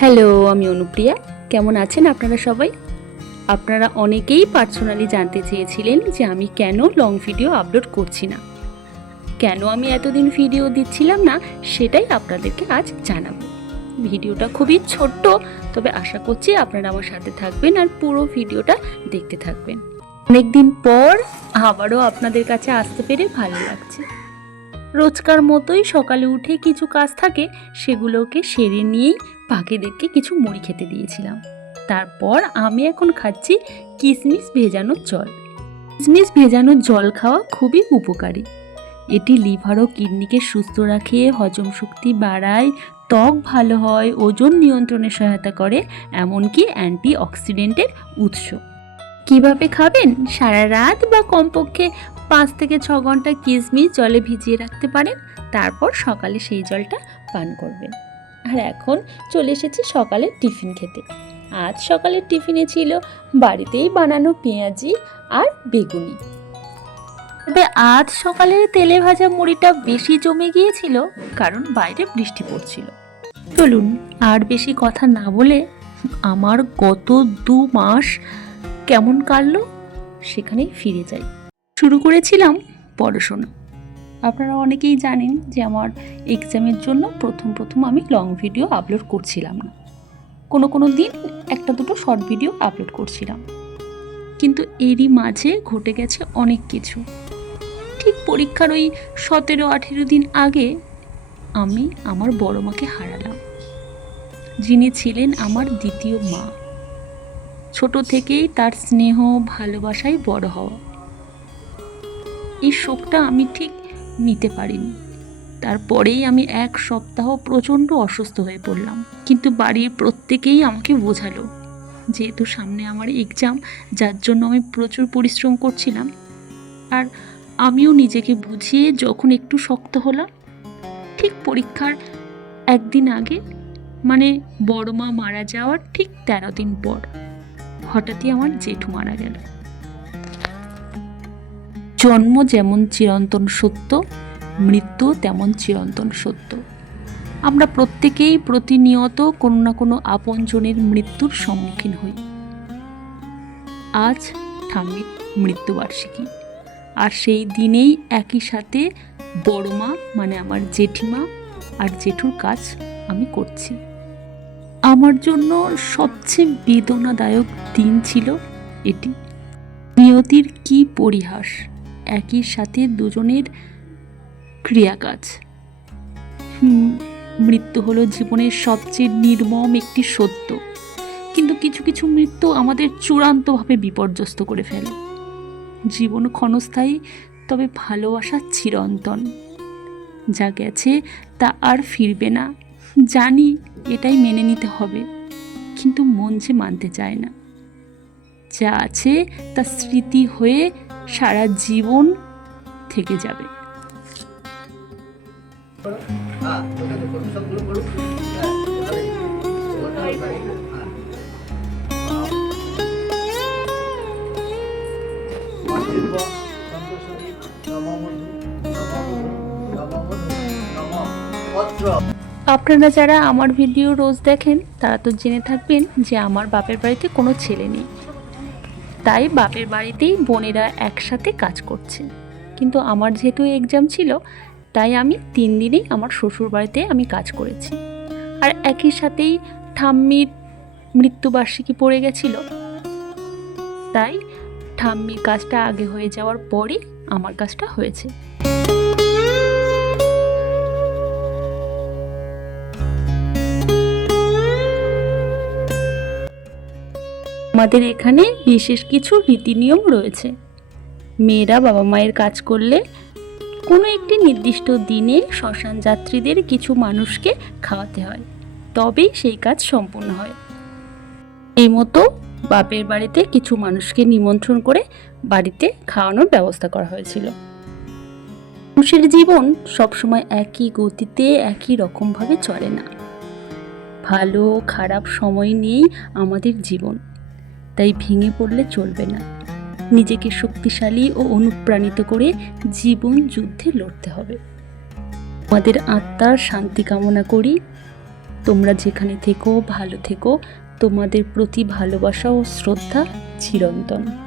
Hello আমি অনুপ্রিয়া। কেমন আছেন আপনারা সবাই? আপনারা অনেকেই পার্সোনালি জানতে চেয়েছিলেন যে আমি কেন লং ভিডিও আপলোড করছি না। কেন আমি এতদিন ভিডিও দিচ্ছিলাম না, সেটাই আপনাদেরকে আজ জানাব। ভিডিওটা খুবই ছোট্ট, তবে আশা করছি আপনারা আমার সাথে থাকবেন আর পুরো ভিডিওটা দেখতে থাকবেন। অনেকদিন পর আবারও আপনাদের কাছে আসতে পেরে ভালো লাগছে। রোজকার মতোই সকালে উঠে কিছু কাজ থাকে, সেগুলোকে সেরে নিয়েই পাখিদেরকে কিছু মুড়ি খেতে দিয়েছিলাম। তারপর আমি এখন খাচ্ছি কিশমিশ ভেজানো জল। কিশমিশ ভেজানো জল খাওয়া খুবই উপকারী। এটি লিভার ও কিডনিকে সুস্থ রাখে, হজম শক্তি বাড়ায়, ত্বক ভালো হয়, ওজন নিয়ন্ত্রণে সহায়তা করে, এমনকি অ্যান্টি অক্সিডেন্টের উৎস। কীভাবে খাবেন? সারা রাত বা কমপক্ষে পাঁচ থেকে ছ ঘণ্টা কিশমিশ জলে ভিজিয়ে রাখতে পারেন। তারপর সকালে সেই জলটা পান করবেন। আর এখন চলে এসেছি সকালে টিফিন খেতে। আজ সকালের টিফিনে ছিল বাড়িতেই বানানো পেঁয়াজি আর বেগুনি। তবে আজ সকালের তেলে ভাজা মুড়িটা বেশি জমে গিয়েছিল, কারণ বাইরে বৃষ্টি পড়ছিল। চলুন আর বেশি কথা না বলে আমার গত দু মাস কেমন কাটলো সেখানেই ফিরে যাই। শুরু করেছিলাম পড়াশোনা। আপনারা অনেকেই জানেন যে আমার এক্সামের জন্য প্রথম প্রথম আমি লং ভিডিও আপলোড করছিলাম না। কোনো কোনো দিন একটা দুটো শর্ট ভিডিও আপলোড করছিলাম। কিন্তু এরই মাঝে ঘটে গেছে অনেক কিছু। ঠিক পরীক্ষার ওই সতেরো, আঠেরো দিন আগে আমি আমার বড় মাকে হারালাম। যিনি ছিলেন আমার দ্বিতীয় মা। ছোট থেকেই তার স্নেহ, ভালোবাসায় বড় হওয়া। এই শোকটা আমি ঠিক নিতে পারিনি। তারপরেই আমি এক সপ্তাহ প্রচণ্ড অসুস্থ হয়ে পড়লাম। কিন্তু বাড়ির প্রত্যেকেই আমাকে বোঝালো যেহেতু সামনে আমার এক্সাম যার জন্য আমি প্রচুর পরিশ্রম করছিলাম আর আমিও নিজেকে বুঝিয়ে যখন একটু শক্ত হলাম, ঠিক পরীক্ষার একদিন আগে মানে বড় মা মারা যাওয়ার ঠিক তেরো দিন পর, হঠাৎই আমার জেঠু মারা গেল। জন্ম যেমন চিরন্তন সত্য, মৃত্যু তেমন চিরন্তন সত্য। আমরা প্রত্যেকেই প্রতিনিয়ত কোনো না কোনো আপনজনের মৃত্যুর সম্মুখীন হই। আজ ঠাম্মির মৃত্যুবার্ষিকী। আর সেই দিনেই একই সাথে বড় মা মানে আমার জেঠিমা আর জেঠুর কাজ আমি করছি। আমার জন্য সবচেয়ে বেদনাদায়ক দিন ছিল এটি। নিয়তির কি পরিহাস? একই সাথে দুজনের ক্রিয়াকাজ। মৃত্যু হলো জীবনের সবচেয়ে নির্মম একটি সত্য। কিন্তু কিছু কিছু মৃত্যু আমাদের চূড়ান্তভাবে বিপর্যস্ত করে ফেলে। জীবন ক্ষণস্থায়ী, তবে ভালোবাসা চিরন্তন। যা গেছে তা আর ফিরবে না। জানি এটাই মেনে নিতে হবে, কিন্তু মন যে মানতে চায় না। যা আছে তা স্মৃতি হয়ে সারা জীবন থেকে যাবে। আপনারা যারা আমার ভিডিও রোজ দেখেন, তারা তো জেনে থাকবেন যে আমার বাপের বাড়িতে কোনো ছেলে নেই। তাই বাপের বাড়িতেই বোনেরা একসাথে কাজ করছে কিন্তু আমার যেহেতু এক্সাম ছিল, তাই আমি তিন দিনেই আমার শ্বশুর বাড়িতে আমি কাজ করেছি। আর একই সাথেই ঠাম্মির মৃত্যুবার্ষিকী পড়ে গেছিল। তাই ঠাম্মির কাজটা আগে হয়ে যাওয়ার পরই আমার কাজটা হয়েছে। আমাদের এখানে বিশেষ কিছু রীতিনিয়ম রয়েছে। মেয়েরা বাবা মায়ের কাজ করলে কোনো একটি নির্দিষ্ট দিনে শ্মশান যাত্রীদের কিছু মানুষকে খাওয়াতে হয়, তবেই সেই কাজ সম্পূর্ণ হয়। এই মতো বাপের বাড়িতে কিছু মানুষকে নিমন্ত্রণ করে বাড়িতে খাওয়ানোর ব্যবস্থা করা হয়েছিল। মানুষের জীবন সবসময় একই গতিতে, একই রকমভাবে চলে না। ভালো খারাপ সময় নিয়েই আমাদের জীবন। তাই ভেঙে পড়লে চলবে না। নিজেকে শক্তিশালী ও অনুপ্রাণিত করে জীবন যুদ্ধে লড়তে হবে। আমাদের আত্মার শান্তি কামনা করি। তোমরা যেখানে থেকো, ভালো থেকো। তোমাদের প্রতি ভালোবাসা ও শ্রদ্ধা চিরন্তন।